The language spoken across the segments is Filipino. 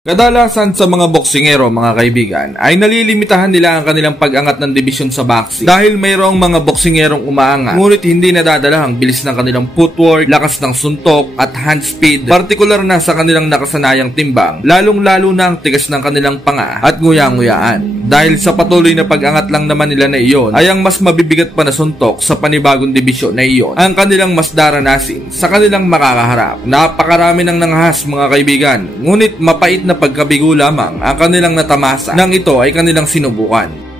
Kadalasan sa mga boksingero mga kaibigan ay nalilimitahan nila ang kanilang pag-angat ng dibisyon sa boxing dahil mayroong mga boksingerong umaangat ngunit hindi nadadala ang bilis ng kanilang footwork, lakas ng suntok at hand speed, partikular na sa kanilang nakasanayang timbang, lalong-lalo na ang tigas ng kanilang panga at nguya-nguyaan. Dahil sa patuloy na pag-angat lang naman nila na iyon ay ang mas mabibigat pa na suntok sa panibagong dibisyon na iyon ang kanilang mas daranasin sa kanilang makakaharap. Napakarami ng nanghas mga kaibigan, ngunit mapait na pagkabigo lamang ang kanilang natamasa nang ito ay kanilang sinubukan.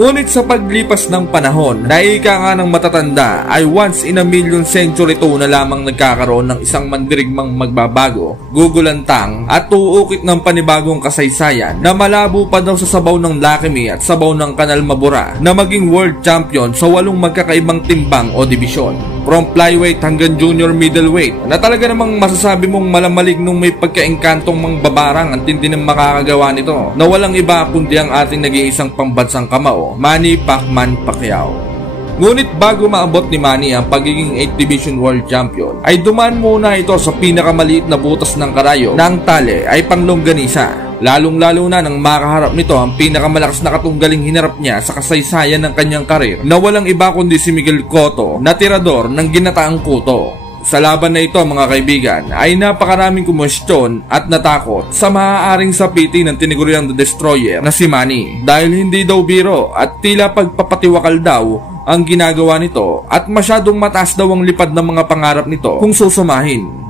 Ngunit sa paglipas ng panahon, naika nga ng matatanda ay once in a million century to na lamang nagkakaroon ng isang mandirigmang magbabago, gugulantang at uukit ng panibagong kasaysayan na malabo pa daw sa sabaw ng Lakimi at sabaw ng Kanal Mabura na maging world champion sa 8 magkakaibang timbang o dibisyon. From flyweight hanggang junior middleweight na talaga namang masasabi mong malamalig nung may pagkaengkantong mangbabarang ang tindi ng makakagawa nito na walang iba kundi ang ating nag-iisang pambansang kamao, Manny Pacquiao. Ngunit bago maabot ni Manny ang pagiging 8th Division World Champion, ay dumaan muna ito sa pinakamaliit na butas ng karayo na ang tali ay panglongganisa. Lalong-lalo na nang makaharap nito ang pinakamalakas na katunggaling hinarap niya sa kasaysayan ng kanyang karir na walang iba kundi si Miguel Cotto na tirador ng ginataang kuto. Sa laban na ito mga kaibigan ay napakaraming kumwestiyon at natakot sa maaaring sapiti ng tiniguriang The Destroyer na si Manny dahil hindi daw biro at tila pagpapatiwakal daw ang ginagawa nito at masyadong mataas daw ang lipad ng mga pangarap nito kung susumahin.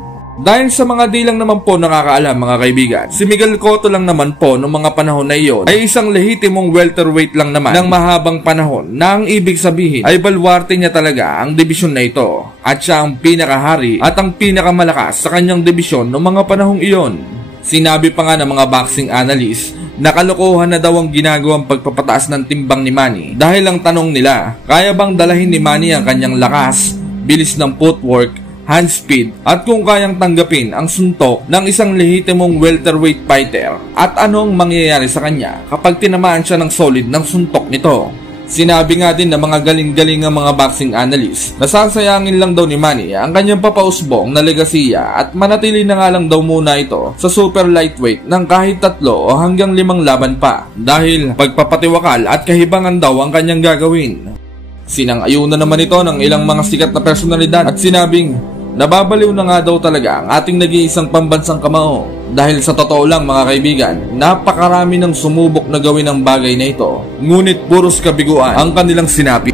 Dahil sa mga di lang naman po nakakaalam mga kaibigan, si Miguel Cotto lang naman po noong mga panahon na iyon ay isang lehitimong welterweight lang naman ng mahabang panahon na ang ibig sabihin ay baluarte niya talaga ang dibisyon na ito at siya ang pinakahari at ang pinakamalakas sa kanyang dibisyon noong mga panahong iyon. Sinabi pa nga ng mga boxing analyst na kalokohan na daw ang ginagawang pagpapataas ng timbang ni Manny dahil ang tanong nila, kaya bang dalahin ni Manny ang kanyang lakas, bilis ng footwork, hand speed at kung kayang tanggapin ang suntok ng isang lehitimong welterweight fighter at anong mangyayari sa kanya kapag tinamaan siya ng solid ng suntok nito. Sinabi nga din ng mga galing-galing ng mga boxing analyst na sasayangin lang daw ni Manny ang kanyang papausbong na legasiya at manatili na nga lang daw muna ito sa super lightweight ng kahit 3 o hanggang 5 laban pa dahil pagpapatiwakal at kahibangan daw ang kanyang gagawin. Sinang-ayunan naman ito ng ilang mga sikat na personalidad at sinabing nababaliw na nga daw talaga ang ating nag-iisang pambansang kamao dahil sa totoo lang mga kaibigan, napakarami ng sumubok na gawin ang bagay na ito ngunit puros kabiguan ang kanilang sinabi.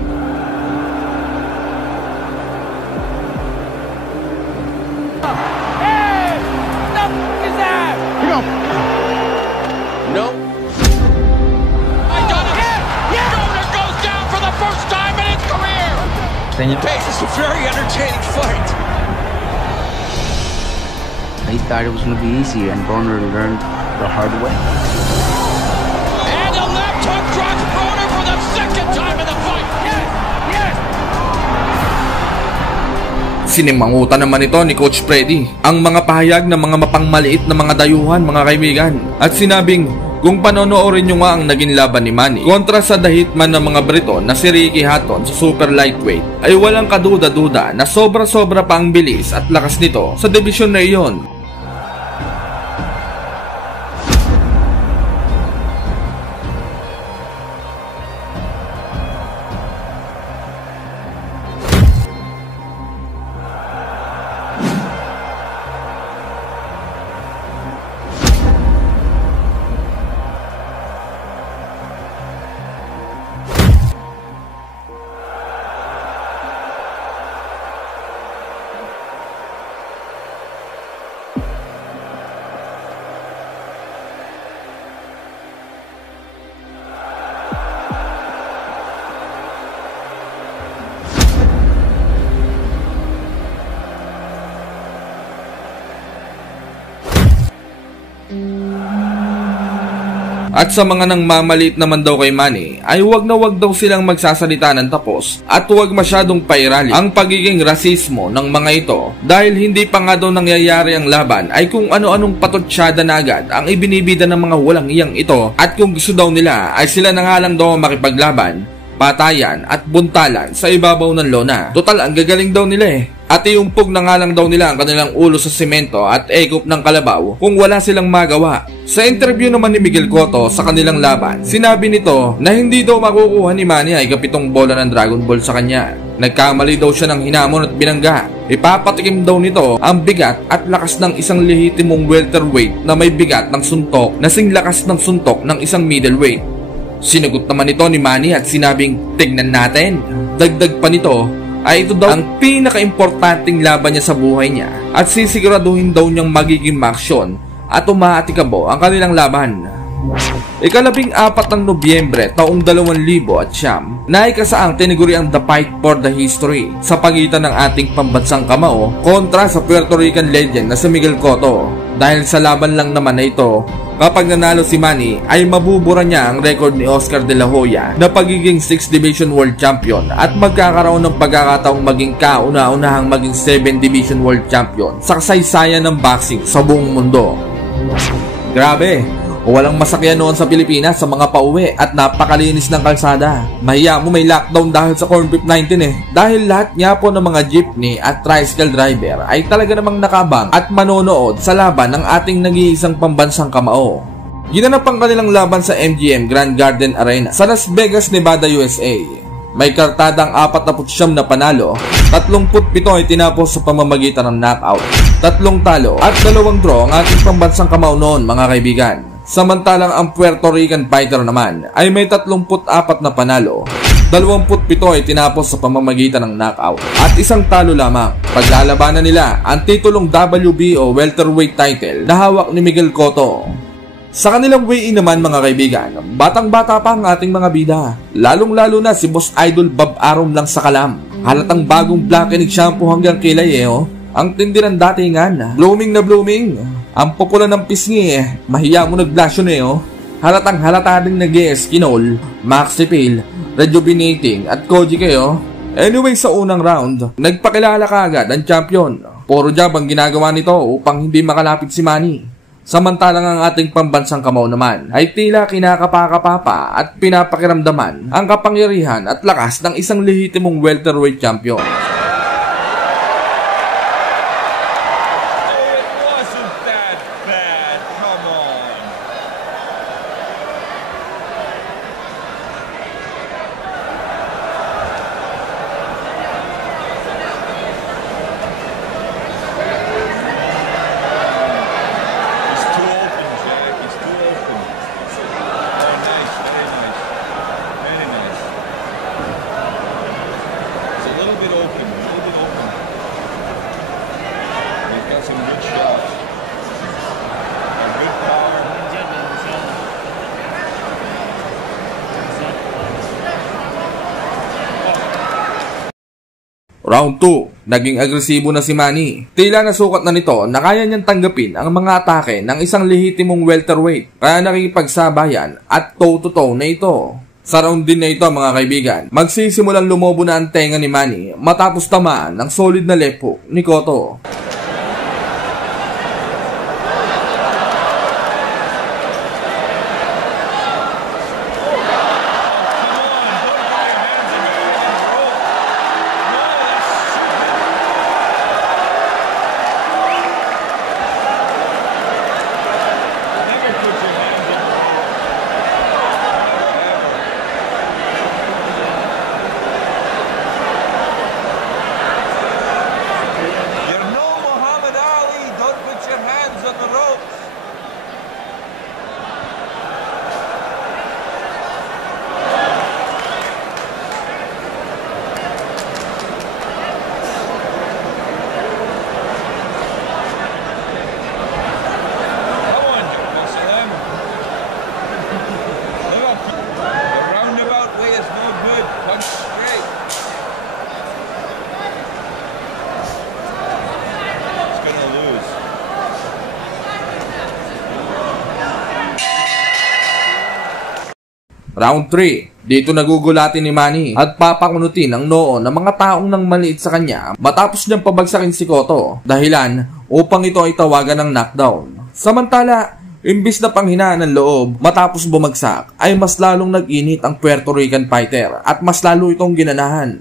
It's a very entertaining fight. He thought it was going to be easy, and Broner learned the hard way. And a left hook drops Broner for the second time in the fight. Yes! Sinimangutan naman ito ni Coach Freddy ang mga pahayag ng mga mapangmaliit na mga dayuhan mga kaibigan at sinabing kung panonoorin nyo nga ang naging laban ni Manny kontra sa the hitman ng mga Briton na si Ricky Hatton sa super lightweight ay walang kaduda-duda na sobra-sobra pa ang bilis at lakas nito sa dibisyon na iyon. At sa mga nang mamalit naman daw kay Manny ay wag na wag daw silang magsasalita ng tapos at wag masyadong pairali ang pagiging rasismo ng mga ito dahil hindi pa nga daw nangyayari ang laban ay kung ano-anong patotsyada na agad ang ibinibida ng mga walang iyang ito at kung gusto daw nila ay sila na nga lang daw makipaglaban, patayan at buntalan sa ibabaw ng lona. Total ang gagaling daw nila eh. At iumpog na nga lang daw nila ang kanilang ulo sa semento at ekop ng kalabaw kung wala silang magawa. Sa interview naman ni Miguel Cotto sa kanilang laban, sinabi nito na hindi daw makukuha ni Manny ay kapitong bola ng Dragon Ball sa kanya. Nagkamali daw siya ng hinamon at binangga. Ipapatikim daw nito ang bigat at lakas ng isang lehitimong welterweight na may bigat ng suntok na sing lakas ng suntok ng isang middleweight. Sinagot naman ito ni Manny at sinabing, "Tignan natin." Dagdag pa nito ay ito daw ang pinaka-importanting laban niya sa buhay niya at sisiguraduhin daw niyang magiging maaksyon at umaatikabo ang kanilang laban. Ika-14 ng Nobyembre taong 2009 naikasaang tinaguriang The Fight for the History sa pagitan ng ating pambansang kamao kontra sa Puerto Rican legend na si Miguel Cotto. Dahil sa laban lang naman na ito, kapag nanalo si Manny ay mabubura niya ang record ni Oscar De La Hoya na pagiging 6th Division World Champion at magkakaroon ng pagkakataong maging kauna-unahang maging 7th Division World Champion sa kasaysayan ng boxing sa buong mundo. Grabe! Walang masakyan noon sa Pilipinas sa mga pauwi at napakalinis ng kalsada. Mahiya mo may lockdown dahil sa Corn Beef 19 eh. Dahil lahat nga po ng mga jeepney at tricycle driver ay talaga namang nakabang at manonood sa laban ng ating nag-iisang pambansang kamao. Ginanap ang kanilang laban sa MGM Grand Garden Arena sa Las Vegas, Nevada, USA. May kartadang 49 na panalo, 37 ay tinapos sa pamamagitan ng knockout, 3 talo at 2 draw ang ating pambansang kamao noon mga kaibigan. Samantalang ang Puerto Rican fighter naman ay may 34 na panalo, 27 ay tinapos sa pamamagitan ng knockout at 1 talo lamang. Paglalabanan nila ang titulong WBO welterweight title na hawak ni Miguel Cotto. Sa kanilang weigh-in naman mga kaibigan, batang-bata pa ang ating mga bida. Lalong-lalo na si Boss Idol Bob Arum lang sa kalam. Halatang bagong Blackening shampoo hanggang kilay eh oh. Ang tindi ng datingan, blooming na blooming. Ang popular ng pisngi eh, mahiya mo nag-blush yun eh oh. Halatang halata ding nag-e-skinol, maxipil, rejuvenating at koji kayo. Anyway sa unang round, nagpakilala kaagad ang champion. Puro job ang ginagawa nito upang hindi makalapit si Manny. Samantalang ang ating pambansang kamao naman ay tila kinakapakapapa at pinapakiramdaman ang kapangyarihan at lakas ng isang lehitimong welterweight champion. Round 2, naging agresibo na si Manny. Tila nasukat na nito na kaya niyang tanggapin ang mga atake ng isang lehitimong welterweight. Kaya nakikipagsabayan at toe-to-toe na ito. Sa round din na ito mga kaibigan, magsisimulang lumobo na ang tenga ni Manny matapos tamaan ng solid na left hook ni Cotto. Round 3. Dito nagugulatin ni Manny at papakunutin ang noo ng mga taong nang maliit sa kanya matapos niyang pabagsakin si Cotto, dahilan upang ito ay tawagan ng knockdown. Samantala, imbis na panghinaan ng loob matapos bumagsak, ay mas lalong nag-init ang Puerto Rican fighter at mas lalo itong ginanahan.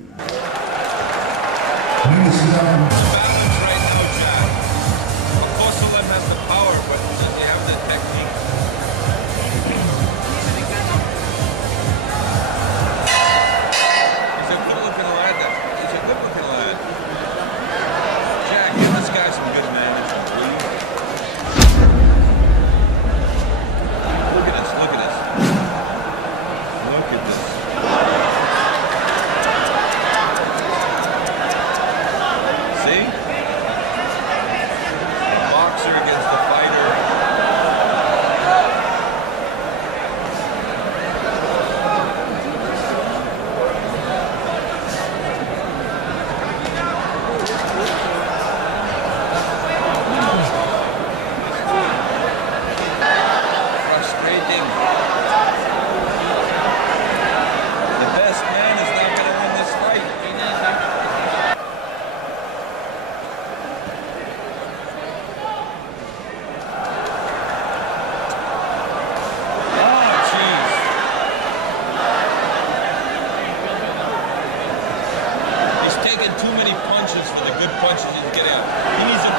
Too many punches for the good punches he's getting out. He needs a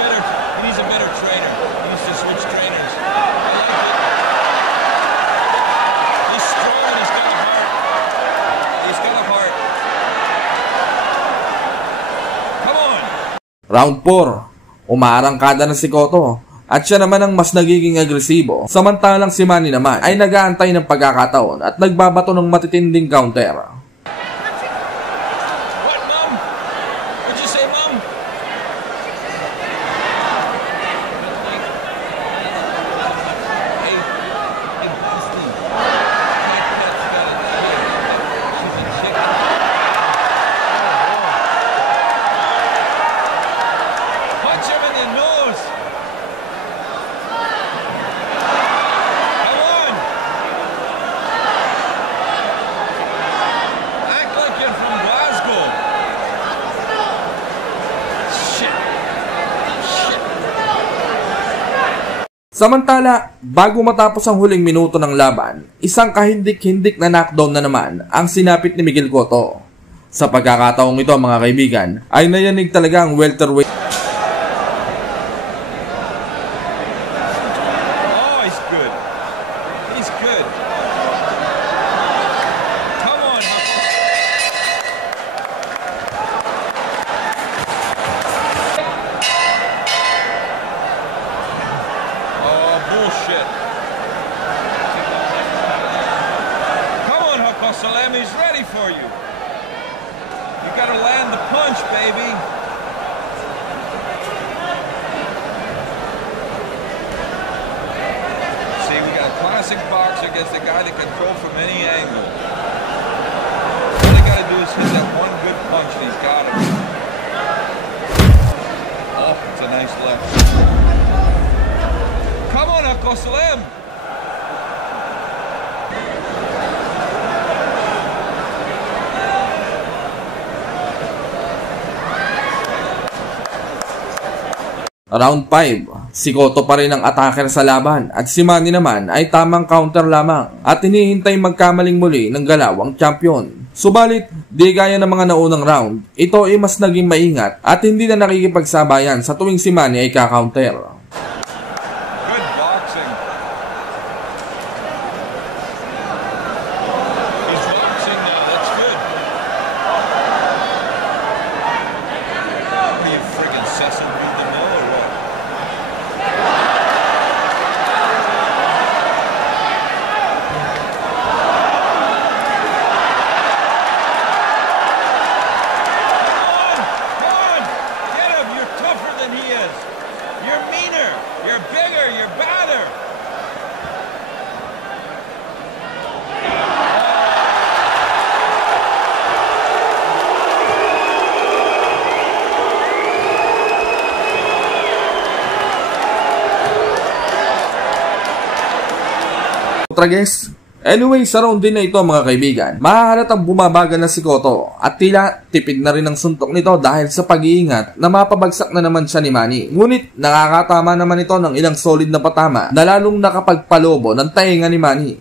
better trainer. He needs to switch trainers. I like it. He's strong and he's got a heart. He's got a heart. Come on. Round 4. Umaarangkada na si Cotto at siya naman ang mas nagiging agresibo. Samantalang si Manny naman ay nag-aantay ng pagkakataon at nagbabato ng matitinding counter. Samantala, bago matapos ang huling minuto ng laban, isang kahindik-hindik na knockdown na naman ang sinapit ni Miguel Cotto. Sa pagkakataong ito mga kaibigan, ay nayanig talaga ang welterweight. Oh, he's good. He's good. Come on, bullshit. Come on, Hucko Salami, he's ready for you. You gotta land the punch, baby. See, we got a classic boxer against a guy that can throw from any angle. All they gotta do is hit that one good punch and he's got it. Oh, it's a nice left. Come on, Hucko Salam. Round 5, si Cotto pa rin ang attacker sa laban at si Manny naman ay tamang counter lamang at hinihintay magkamaling muli ng galawang champion. Subalit, di gaya ng mga naunang round, ito ay mas naging maingat at hindi na nakikipagsabayan sa tuwing si Manny ay ka-counter. Otra guys, Anyway, sa round din na ito mga kaibigan, mahahalatang bumabagal na si Cotto at tila tipid na rin ang suntok nito dahil sa pag-iingat na mapabagsak na naman siya ni Manny. Ngunit nakakatama naman ito ng ilang solid na patama na lalong nakapagpalobo ng tainga ni Manny.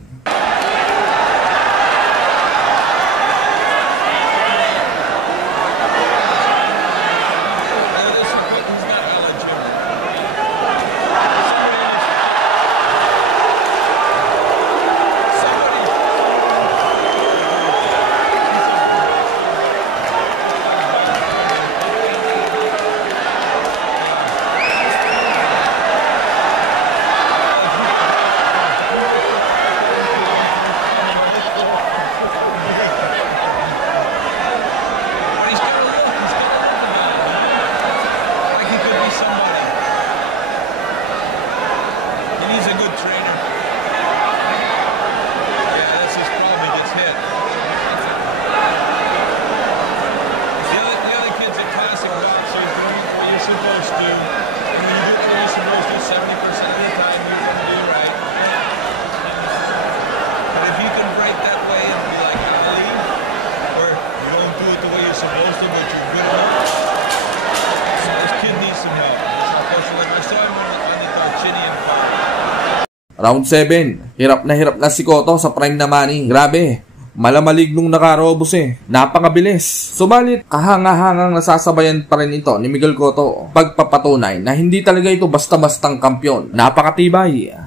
Round 7, hirap na si Cotto sa prime na Manny. Grabe, malamalig nung nakarobos napakabilis. Subalit, kahanga-hangang nasasabayan pa rin ito ni Miguel Cotto. Pagpapatunay na hindi talaga ito basta-bastang kampyon. Napakatibay.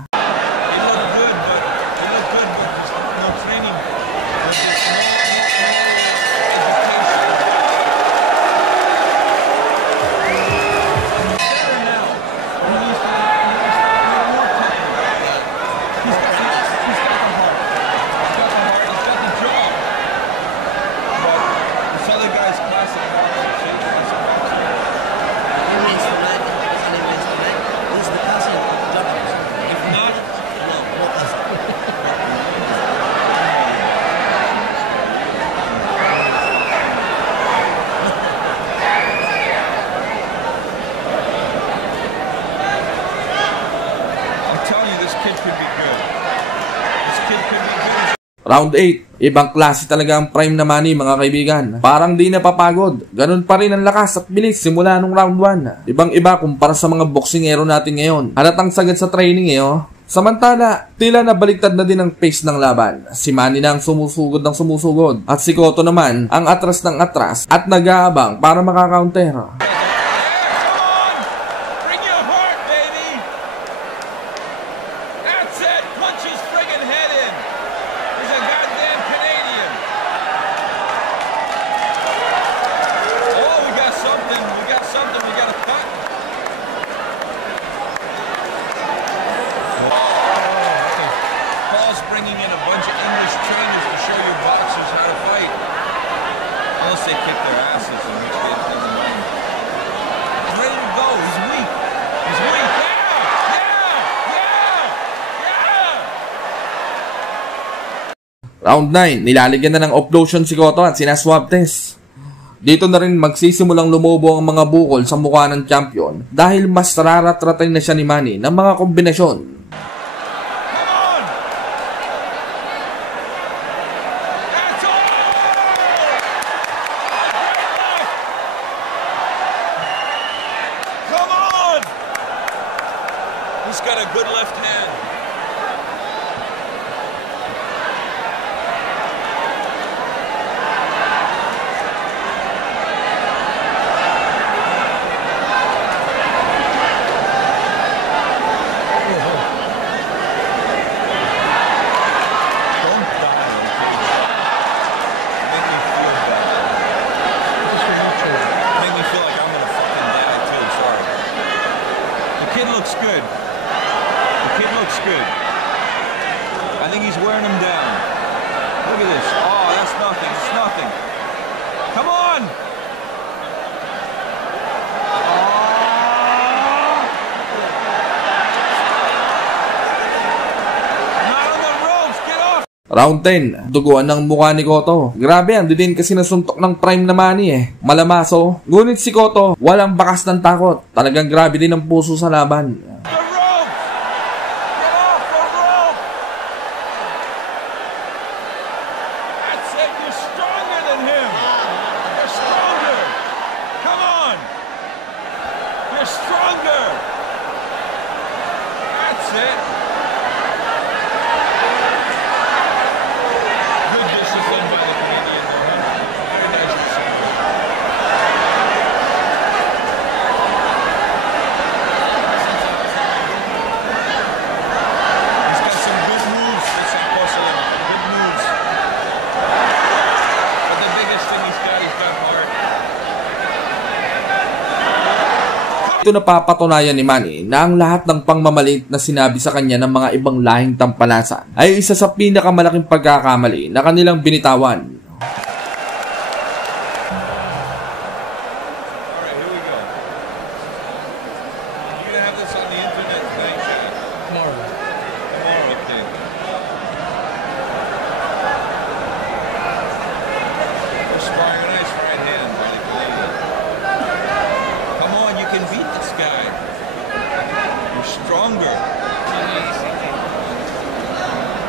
Round 8, ibang klase talaga ang prime na Manny mga kaibigan. Parang di napapagod. Ganun pa rin ang lakas at bilis simula nung round 1. Ibang-iba kumpara sa mga boksingero natin ngayon. Halatang sagad sa training Samantala, tila nabaliktad na din ang pace ng laban. Si Manny na ang sumusugod ng sumusugod. At si Cotto naman ang atras ng atras at nag-aabang para makakounter. Round 9, nilalagyan na ng off-lotion si Cotto at sinaswab test. Dito na rin magsisimulang lumobo ang mga bukol sa mukha ng champion dahil mas raratratay na siya ni Manny ng mga kombinasyon. He's got a good left hand. I think he's wearing him down. Look at this. Oh, that's nothing. It's nothing. Come on! Not on the ropes. Get off! Round 10, duguan ng mukha ni Cotto. Grabe, ang din kasi nasuntok ng prime na Manny Malamaso. Ngunit si Cotto, walang bakas ng takot. Talagang grabe din ang puso sa laban. That's it. Good discipline by the Canadian woman. Very nice discipline. He's got some good moves, this Apostol. Good moves. But the biggest thing he's got heart. Ito napapatunayan ni Manny na ang lahat ng pangmamaliit na sinabi sa kanya ng mga ibang lahing tampalasan ay isa sa pinakamalaking pagkakamali na kanilang binitawan. Alright, here we go. You're gonna have this on the internet tonight, Chad? Tomorrow, okay. You're sparring a nice right hand, Barney Canadian. Come on, you can beat this guy. You're stronger.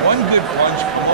One good punch from